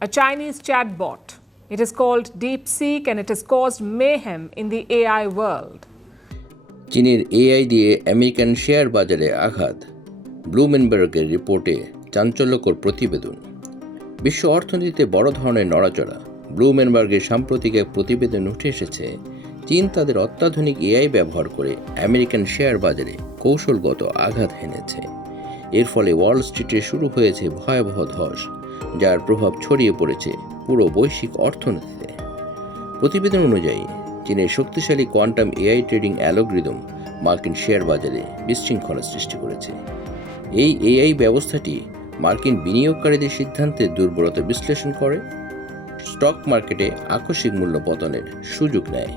a Chinese chatbot. It is called DeepSeek and it has caused mayhem in the AI world. চীনের AI দিয়ে American share বাজারে আঘাত। ব্লুমেনবার্গের রিপোর্টে চাঞ্চল্যকর প্রতিবেদন। বিশ্ব অর্থনীতিতে বড় ধরনের নড়াচড়া। ব্লুমেনবার্গের সাম্প্রতিক এক প্রতিবেদন উঠে এসেছে, চীন তাদের অত্যাধুনিক এআই ব্যবহার করে আমেরিকান শেয়ার বাজারে কৌশলগত আঘাত হেনেছে। এর ফলে ওয়াল স্ট্রিটে শুরু হয়েছে ভয়াবহ ধস। যার প্রভাব ছড়িয়ে পড়েছে পুরো বৈশ্বিক অর্থনীতিতে। প্রতিবেদন অনুযায়ী, চীনের শক্তিশালী কোয়ান্টাম এআই ট্রেডিং অ্যালগরিদম মার্কিন শেয়ার বাজারে বিশৃঙ্খলা সৃষ্টি করেছে। এই এআই ব্যবস্থাটি মার্কিন বিনিয়োগকারীদের সিদ্ধান্তের দুর্বলতা বিশ্লেষণ করে, স্টক মার্কেটে আকস্মিক মূল্য পতনের সুযোগ নেয়।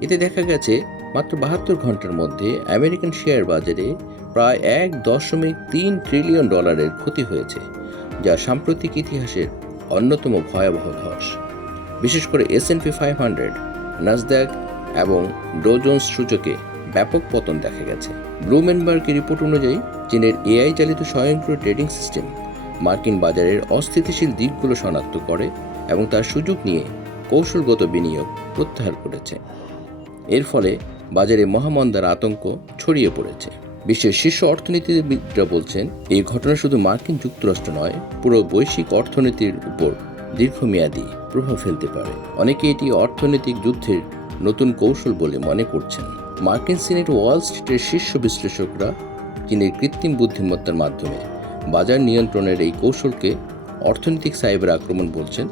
এতে দেখা গেছে, মাত্র বাহাত্তর ঘণ্টার মধ্যে আমেরিকান শেয়ার বাজারে প্রায় এক দশমিক তিন ট্রিলিয়ন ডলারের ক্ষতি হয়েছে। যা সাম্প্রতিক ইতিহাসের অন্যতম ভয়াবহ ধস। বিশেষ করে S N P five hundred Nasdaq এবং ডোজন্স সূচকে ব্যাপক পতন দেখা গেছে। ব্লুমেনবার্গের রিপোর্ট অনুযায়ী, চীনের এআই চালিত স্বয়ংক্রিয় ট্রেডিং সিস্টেম মার্কিন বাজারের অস্থিতিশীল দিকগুলো শনাক্ত করে এবং তার সুযোগ নিয়ে কৌশলগত বিনিয়োগ প্রত্যাহার করেছে। এর ফলে বাজারে মহামন্দার আতঙ্ক ছড়িয়ে পড়েছে। বিশ্বের শীর্ষ অর্থনীতিবিদরা বলছেন, এই ঘটনা শুধু মার্কিন যুক্তরাষ্ট্র নয়, পুরো বৈশ্বিক অর্থনীতির উপর দীর্ঘমেয়াদী প্রভাব ফেলতে পারে। অনেকে এটি অর্থনৈতিক যুদ্ধের নতুন কৌশল বলে মনে করছেন। মার্কিন সিনেট ওয়াল স্ট্রিটের শীর্ষ বিশ্লেষকরা চীনের কৃত্রিম বুদ্ধিমত্তার মাধ্যমে বাজার নিয়ন্ত্রণের এই কৌশলকে অর্থনৈতিক সাইবার আক্রমণ বলছেন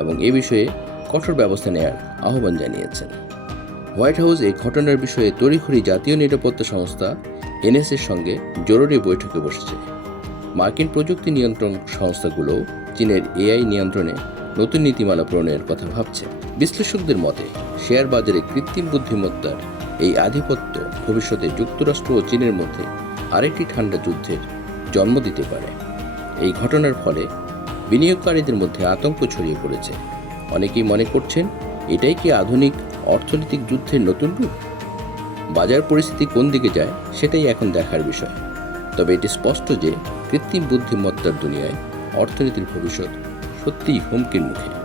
এবং এ বিষয়ে কঠোর ব্যবস্থা নেওয়ার আহ্বান জানিয়েছেন। হোয়াইট হাউস এই ঘটনার বিষয়ে তড়িঘড়ি জাতীয় নিরাপত্তা সংস্থা এনএসএর সঙ্গে জরুরি বৈঠকে বসেছে। মার্কিন প্রযুক্তি নিয়ন্ত্রণ সংস্থাগুলো চীনের এআই নিয়ন্ত্রণে নতুন নীতিমালা প্রণয়নের কথা ভাবছে। বিশ্লেষকদের মতে, শেয়ার বাজারে কৃত্রিম বুদ্ধিমত্তার এই আধিপত্য ভবিষ্যতে যুক্তরাষ্ট্র ও চীনের মধ্যে আরেকটি ঠান্ডা যুদ্ধের জন্ম দিতে পারে। এই ঘটনার ফলে বিনিয়োগকারীদের মধ্যে আতঙ্ক ছড়িয়ে পড়েছে। অনেকেই মনে করছেন, এটাই কি আধুনিক অর্থনৈতিক যুদ্ধের নতুন রূপ? বাজার পরিস্থিতি কোন দিকে যায় সেটাই এখন দেখার বিষয়। তবে এটি স্পষ্ট যে কৃত্রিম বুদ্ধিমত্তার দুনিয়ায় অর্থনীতির ভবিষ্যৎ সত্যিই হুমকির মুখে।